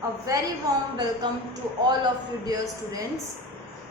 A very warm welcome to all of you dear students.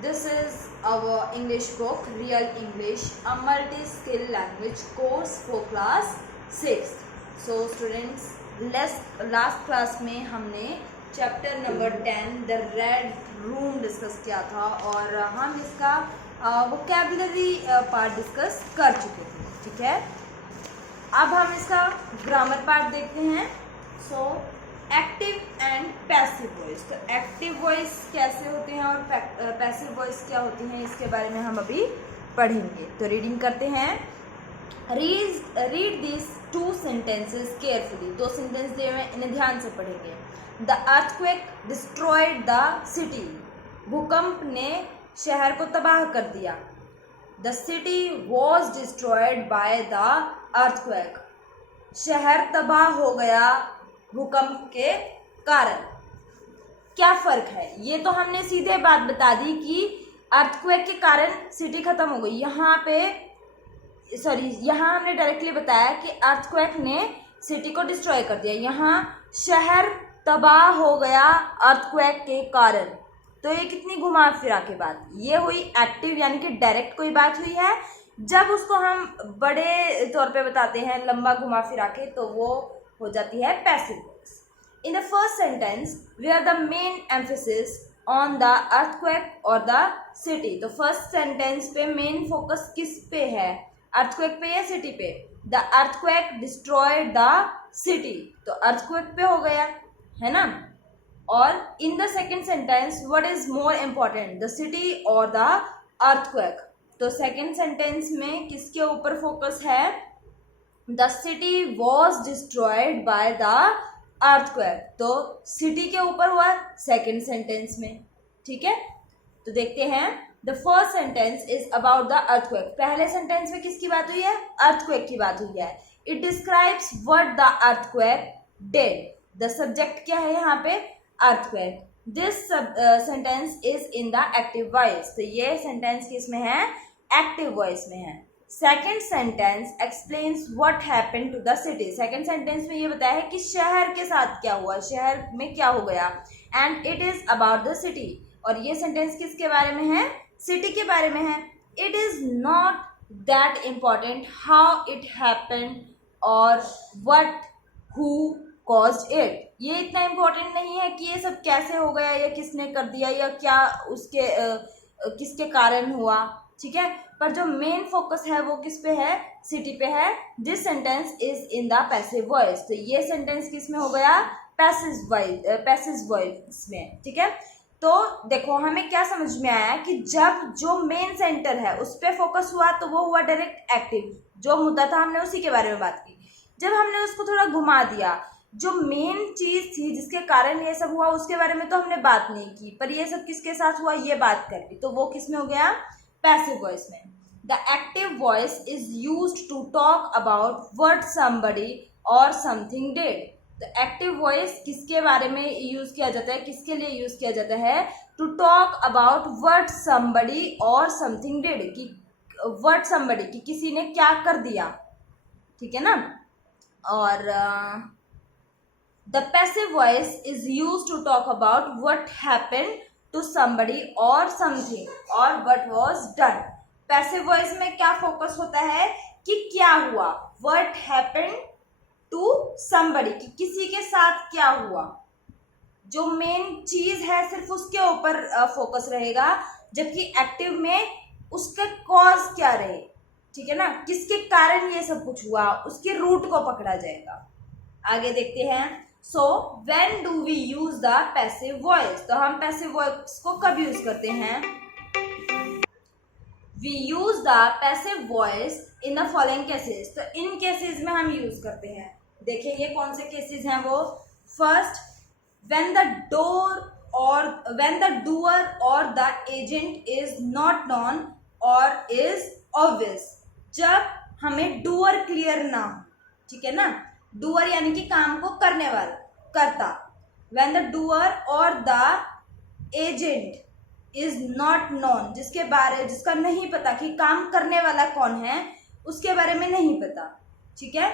This is our English book Real English, a multi-skill language course for class 6. So students, last class में हमने chapter number 10 the red room discuss किया था और हम इसका vocabulary part discuss कर चुके थे. ठीक है, अब हम इसका ग्रामर पार्ट देखते हैं. So active and passive voice. तो एक्टिव वॉइस कैसे होते हैं और पैसिव वॉइस क्या होती हैं, इसके बारे में हम अभी पढ़ेंगे. तो रीडिंग करते हैं. Read this two sentences carefully. दो सेंटेंस दिए हुए, इन्हें ध्यान से पढ़ेंगे. The earthquake destroyed the city. भूकंप ने शहर को तबाह कर दिया. The city was destroyed by the earthquake. शहर तबाह हो गया भूकंप के कारण. क्या फर्क है? ये तो हमने सीधे बात बता दी कि अर्थक्वेक के कारण सिटी खत्म हो गई. यहाँ हमने डायरेक्टली बताया कि अर्थक्वेक ने सिटी को डिस्ट्रॉय कर दिया. यहाँ शहर तबाह हो गया अर्थक्वेक के कारण. तो ये कितनी घुमा फिरा के बात. ये हुई एक्टिव यानी कि डायरेक्ट कोई बात हुई है. जब उसको हम बड़े तौर पे बताते हैं लंबा घुमा फिरा के, तो वो हो जाती है passive voice. In the first sentence we are the main emphasis on the earthquake और द सिटी. तो फर्स्ट सेंटेंस पे मेन फोकस किस पे है, अर्थक्वेक पे या सिटी पे? The earthquake destroyed the city. तो अर्थक्वेक पे हो गया है ना. और in the second sentence what is more important, the city और द अर्थक्वेक. तो सेकेंड सेंटेंस में किसके ऊपर फोकस है? The city was destroyed by the earthquake. तो सिटी के ऊपर हुआ सेकेंड सेंटेंस में. ठीक है, तो देखते हैं. The first sentence is about the earthquake. पहले सेंटेंस में किसकी बात हुई है? अर्थक्वेक की बात हुई है. It describes what the earthquake did. The subject क्या है यहाँ पे? Earthquake. This sentence is in the active voice. तो ये सेंटेंस किसमें है? एक्टिव वॉइस में है. Second sentence explains what happened to the city. Second sentence में ये बताया है कि शहर के साथ क्या हुआ, शहर में क्या हो गया. And it is about the city. और ये सेंटेंस किसके बारे में है? सिटी के बारे में है. It is not that important how it happened और व्हाट हु कॉज्ड इट. ये इतना इम्पोर्टेंट नहीं है कि ये सब कैसे हो गया या किसने कर दिया या क्या उसके किसके कारण हुआ. ठीक है, पर जो मेन फोकस है वो किस पे है? सिटी पे है. This sentence is in the passive voice. तो ये सेंटेंस किस में हो गया? पैसिव वॉइस में. ठीक है, तो देखो हमें क्या समझ में आया कि जब जो मेन सेंटर है उस पर फोकस हुआ तो वो हुआ डायरेक्ट एक्टिव. जो मुद्दा था हमने उसी के बारे में बात की. जब हमने उसको थोड़ा घुमा दिया, जो मेन चीज थी जिसके कारण ये सब हुआ उसके बारे में तो हमने बात नहीं की, पर ये सब किसके साथ हुआ ये बात कर ली. तो वो किस में हो गया? पैसिव वॉइस में. The active voice is used to talk about what somebody और समथिंग डिड. तो एक्टिव वॉइस किसके बारे में यूज किया जाता है, किसके लिए यूज किया जाता है? To talk about what somebody और समथिंग डिड. कि व्हाट समबडी कि किसी ने क्या कर दिया. ठीक है ना. और the passive voice is used to talk about what happened to somebody और something और what was done. Passive voice में क्या फोकस होता है कि क्या हुआ, what happened to somebody कि किसी के साथ क्या हुआ. जो मेन चीज है सिर्फ उसके ऊपर फोकस रहेगा, जबकि एक्टिव में उसका कॉज क्या रहे. ठीक है ना, किसके कारण ये सब कुछ हुआ उसके रूट को पकड़ा जाएगा. आगे देखते हैं. So when do we use the passive voice? तो हम passive voice को कब यूज करते हैं? We use the passive voice in the following cases. तो इन केसेस में हम यूज करते हैं. देखिए ये कौन से केसेस हैं वो. First, when the doer or the agent is not known or is obvious. जब हमें doer क्लियर ना हो. ठीक है ना, डूअर यानी कि काम को करने वाला, करता. व्हेन द डूअर और the agent is not known, जिसका नहीं पता कि काम करने वाला कौन है, उसके बारे में नहीं पता. ठीक है.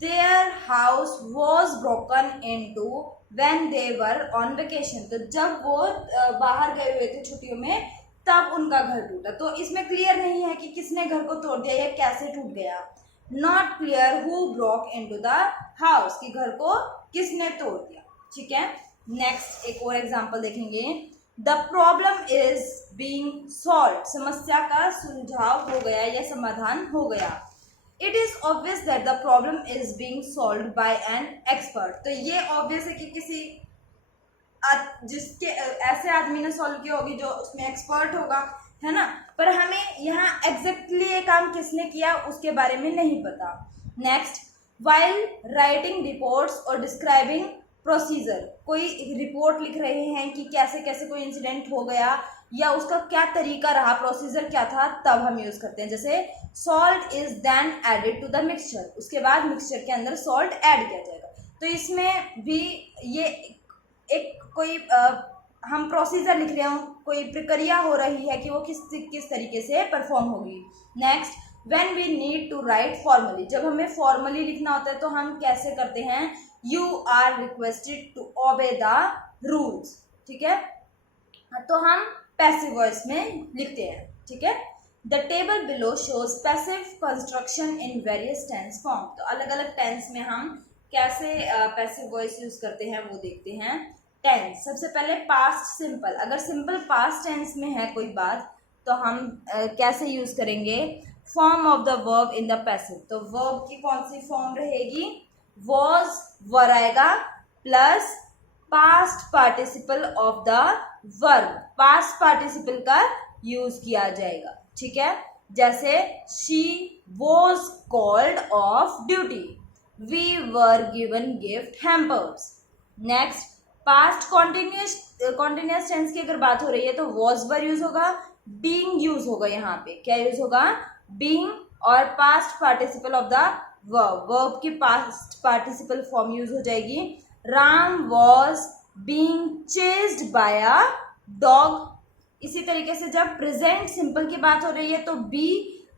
Their house was broken into when they were on vacation, तो जब वो बाहर गए हुए थे छुट्टियों में तब उनका घर टूटा। तो इसमें क्लियर नहीं है कि किसने घर को तोड़ दिया या कैसे टूट गया। Not clear who broke into the house, कि घर को किसने तोड़ दिया। ठीक है, नेक्स्ट एक और एग्जांपल देखेंगे। The problem is being solve, समस्या का सुलझाव हो गया या समाधान हो गया। It is obvious that the problem is being solved by an expert, तो ये ऑब्वियस है कि किसी जिसके ऐसे आदमी ने सॉल्व की होगी जो उसमें एक्सपर्ट होगा, है ना। पर हमें यहाँ एग्जैक्टली ये काम किसने किया उसके बारे में नहीं पता। नेक्स्ट, वाइल राइटिंग रिपोर्ट्स और डिस्क्राइबिंग प्रोसीजर, कोई रिपोर्ट लिख रहे हैं कि कैसे कैसे कोई इंसिडेंट हो गया या उसका क्या तरीका रहा, प्रोसीजर क्या था, तब हम यूज करते हैं। जैसे salt is then added to the mixture, उसके बाद मिक्सचर के अंदर सॉल्ट ऐड किया जाएगा। तो इसमें भी ये एक कोई हम प्रोसीजर लिख रहे हो, कोई प्रक्रिया हो रही है कि वो किस तरीके से परफॉर्म होगी। Next, when we need to write formally, जब हमें फॉर्मली लिखना होता है तो हम कैसे करते हैं, you are requested to obey the rules. ठीक है, तो हम पैसिव वॉइस में लिखते हैं। ठीक है, the table below shows passive construction in various tense form, तो अलग अलग टेंस में हम कैसे पैसिव वॉइस यूज करते हैं वो देखते हैं। टेंस, सबसे पहले पास्ट सिंपल, अगर सिंपल पास्ट टेंस में है कोई बात तो हम कैसे यूज करेंगे, form of the verb in the passive, तो वर्ब की कौन सी फॉर्म रहेगी, वॉज वर आएगा plus past participle of the verb, past participle का यूज किया जाएगा। ठीक है, जैसे she was called off duty, we were given gift hampers. Next, past continuous tense की अगर बात हो रही है तो वॉज वर यूज होगा, बीइंग यूज होगा, यहाँ पे क्या यूज होगा, बीइंग, और past participle of the verb, verb की पास्ट पार्टिसिपल फॉर्म यूज हो जाएगी। Ram was being chased by a dog. इसी तरीके से जब प्रेजेंट सिंपल की बात हो रही है तो be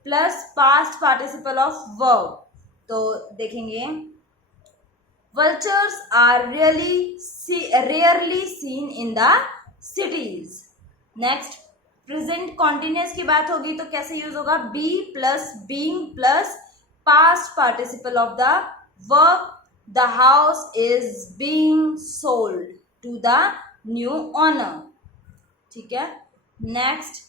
plus past participle of verb, तो देखेंगे vultures are rarely seen in the cities. Next, present continuous की बात होगी तो कैसे यूज होगा, be plus being plus past participle of the verb, the house is being sold to the new owner. ठीक है, नेक्स्ट,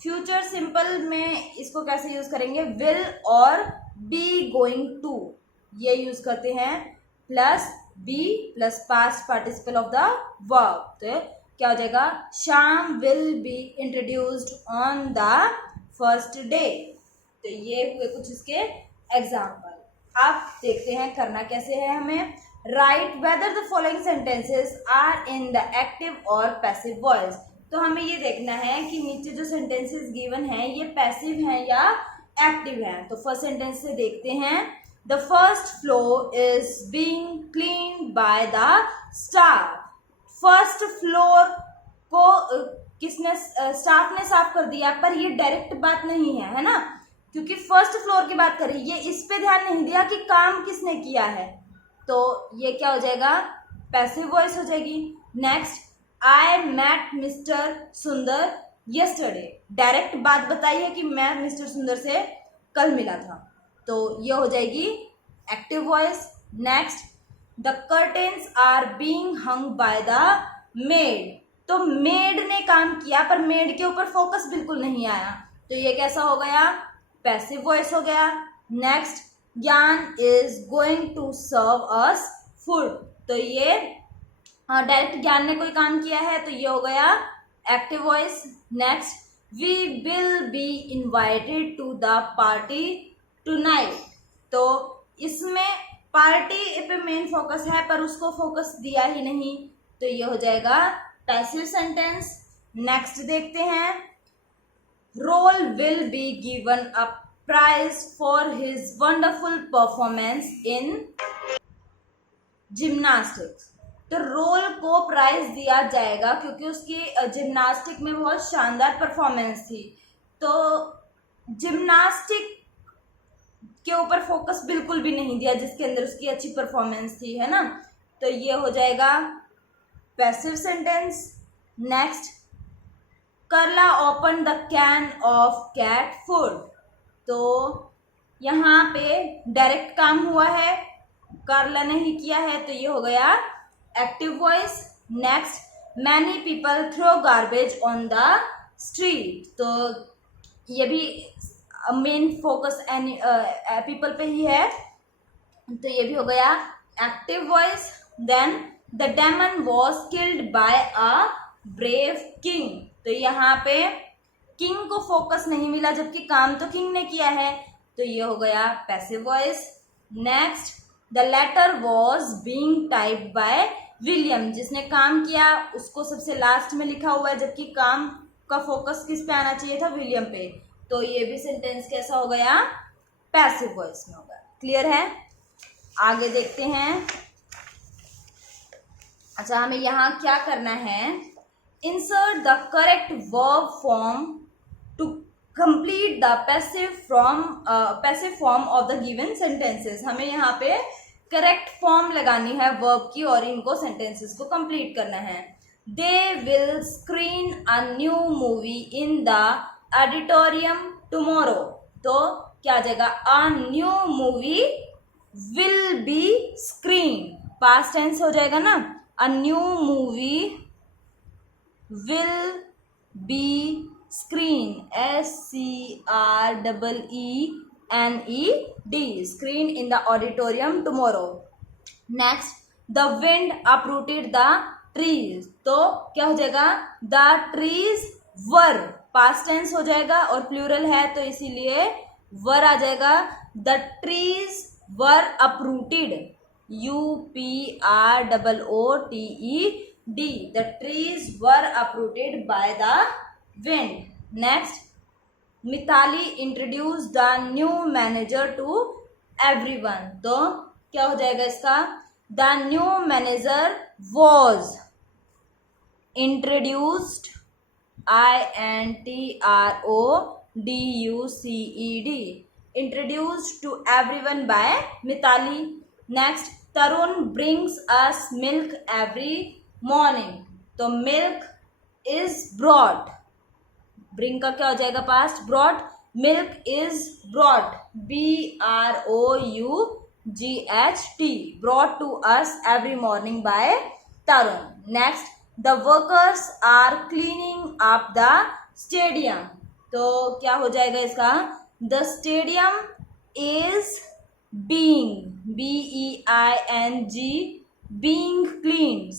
फ्यूचर सिंपल में इसको कैसे यूज करेंगे, विल और बी गोइंग टू, ये यूज करते हैं, plus be plus past participle of the verb, तो क्या हो जाएगा, Sham will be introduced on the first day. तो ये हुए कुछ इसके एग्जाम्पल। अब देखते हैं करना कैसे है हमें। Write whether the following sentences are in the active और पैसिव वॉइस, तो हमें ये देखना है कि नीचे जो सेंटेंसेस गिवन हैं ये पैसिव हैं या एक्टिव हैं। तो फर्स्ट सेंटेंस से देखते हैं, the first floor is being cleaned by the staff. First floor को किसने, स्टाफ ने साफ कर दिया, पर ये डायरेक्ट बात नहीं है ना, क्योंकि फर्स्ट फ्लोर की बात करी, ये इस पे ध्यान नहीं दिया कि काम किसने किया है, तो ये क्या हो जाएगा, पैसिव वॉइस हो जाएगी। नेक्स्ट, आई मेट मिस्टर सुंदर यस्टरडे, डायरेक्ट बात बताई है कि मैं मिस्टर सुंदर से कल मिला था, तो ये हो जाएगी active voice. Next, the curtains are being hung by the maid, तो मेड ने काम किया पर मेड के ऊपर फोकस बिल्कुल नहीं आया, तो ये कैसा हो गया, पैसिव वॉइस हो गया। Next, Gyan is going to serve us food, तो ये डायरेक्ट ज्ञान ने कोई काम किया है, तो ये हो गया active voice. Next, we will be invited to the party tonight, तो इसमें पार्टी पे मेन फोकस है पर उसको फोकस दिया ही नहीं, तो ये हो जाएगा पैसिव सेंटेंस। नेक्स्ट देखते हैं, Rahul will be given a prize for his wonderful performance in gymnastics, तो रोल को प्राइज दिया जाएगा क्योंकि उसकी जिम्नास्टिक में बहुत शानदार परफॉर्मेंस थी, तो जिम्नास्टिक के ऊपर फोकस बिल्कुल भी नहीं दिया जिसके अंदर उसकी अच्छी परफॉर्मेंस थी, है ना, तो ये हो जाएगा passive sentence. Next, Carla open the can of cat food. तो यहाँ पे डायरेक्ट काम हुआ है, करला ने ही किया है, तो ये हो गया active voice. Next, many people throw garbage on the street. तो ये भी मेन फोकस पीपल पे ही है, तो ये भी हो गया active voice. Then the demon was killed by a brave king. तो यहाँ पे किंग को फोकस नहीं मिला, जबकि काम तो किंग ने किया है, तो ये हो गया passive voice. Next, the letter was being typed by William. जिसने काम किया उसको सबसे लास्ट में लिखा हुआ है, जबकि काम का फोकस किस पे आना चाहिए था, विलियम पे। तो ये भी सेंटेंस कैसा हो गया, पैसिव वॉइस में होगा। क्लियर है? आगे देखते हैं। अच्छा, हमें यहाँ क्या करना है, insert the correct verb form to complete the passive form of the given sentences. हमें यहाँ पे करेक्ट फॉर्म लगानी है वर्ब की और इनको सेंटेंसेस को कंप्लीट करना है। They will screen a new movie in the auditorium tomorrow. तो क्या आ जाएगा, a new movie will be screen, past tense हो जाएगा ना। A new movie will be screen, SCREENED, screen in the auditorium tomorrow. Next, the wind uprooted the trees. तो क्या हो जाएगा, the trees were, past tense हो जाएगा और प्लूरल है तो इसीलिए वर आ जाएगा। The trees were uprooted, UPROOTED, the trees were uprooted by the wind. Next, Mitali introduced the new manager to everyone. तो क्या हो जाएगा इसका, the new manager was introduced, INTRODUCED, introduced to everyone by Mitali. Next, Tarun brings us milk every morning. तो milk is brought, bring का क्या हो जाएगा past, brought, milk is brought, BROUGHT, brought to us every morning by Tarun. Next, the workers are cleaning up the stadium. तो क्या हो जाएगा इसका, the stadium is being, BEING, being cleaned,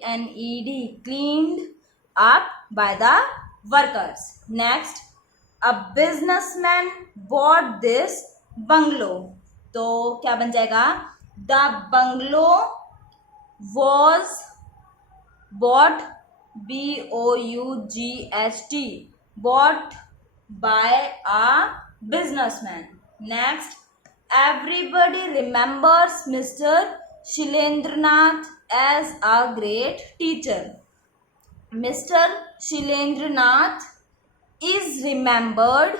CLEANED, cleaned up by the workers. Next, a businessman bought this bungalow. तो क्या बन जाएगा, the bungalow was bought, BOUGHT, bought by a businessman. Next, everybody remembers Mr. Shilendranath as a great teacher. Mr. Shilendranath is remembered,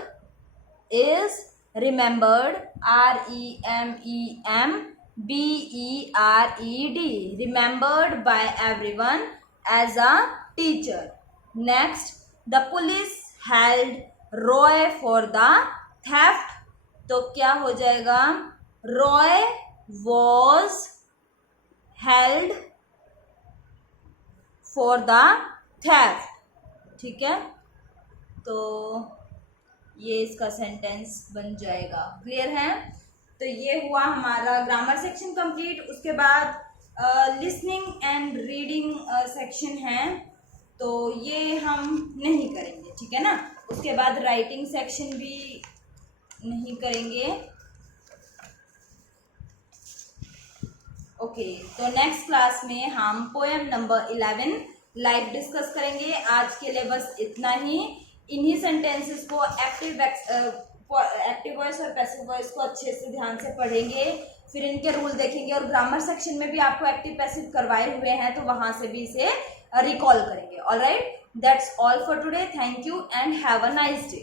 REMEMBERED, remembered by everyone as a teacher. Next, the police held Roy for the theft. तो क्या हो जाएगा, Roy was held for the theft. ठीक है, तो ये इसका sentence बन जाएगा। क्लियर है? तो ये हुआ हमारा ग्रामर सेक्शन कंप्लीट। उसके बाद लिसनिंग एंड रीडिंग सेक्शन है, तो ये हम नहीं करेंगे, ठीक है ना। उसके बाद राइटिंग सेक्शन भी नहीं करेंगे। ओके, तो नेक्स्ट क्लास में हम पोएम नंबर 11 लाइव डिस्कस करेंगे। आज के लिए बस इतना ही। इन्हीं सेंटेंसेस को एक्टिव वॉइस और पैसिव वॉइस को अच्छे से ध्यान से पढ़ेंगे, फिर इनके रूल देखेंगे और ग्रामर सेक्शन में भी आपको एक्टिव पैसिव करवाए हुए हैं, तो वहां से भी इसे रिकॉल करेंगे। Alright, that's all for today. Thank you and have a nice day.